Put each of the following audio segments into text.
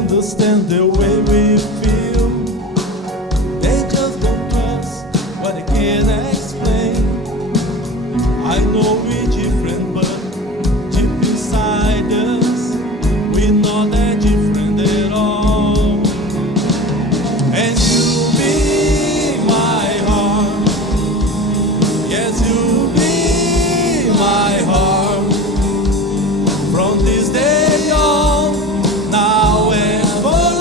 understand the way we feel. They just don't trust what they can't explain. I know we're different, but deep inside us, we're not that different at all. And you be my heart, yes, you be my heart. From this day on, now and forevermore.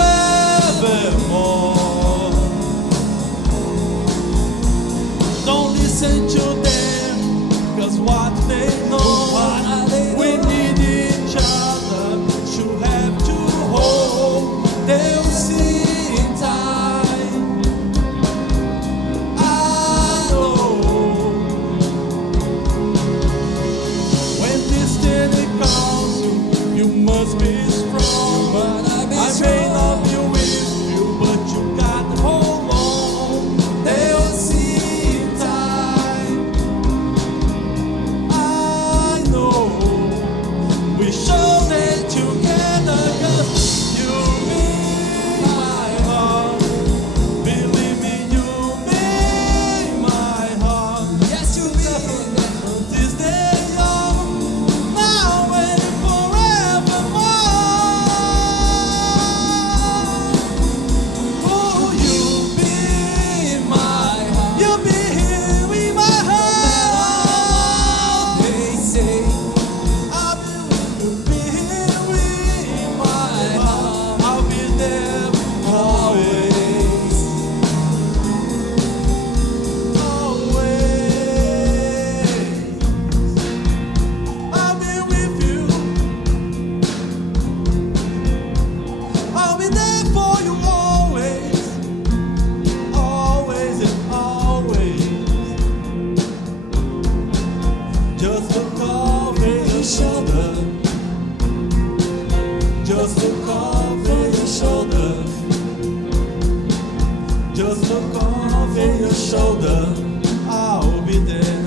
Don't listen to them, cause what they know, we need each other, should have to hold. They'll see in time, I know. When this day comes, you must be strong. I may not be with you, but you got to hold on. They'll see in time, I know. We show that together, 'cause you be my heart. Believe me, you be my heart. Yes, you be. From this day on, now and forevermore. Oh, you be my heart. You be here with my heart. They say, I'll be here with my heart. I'll be there always. Always. I'll be with you. I'll be there for you always. Always and always. Just look over your shoulder. Just look over your shoulder. Just look over your shoulder. I'll be there.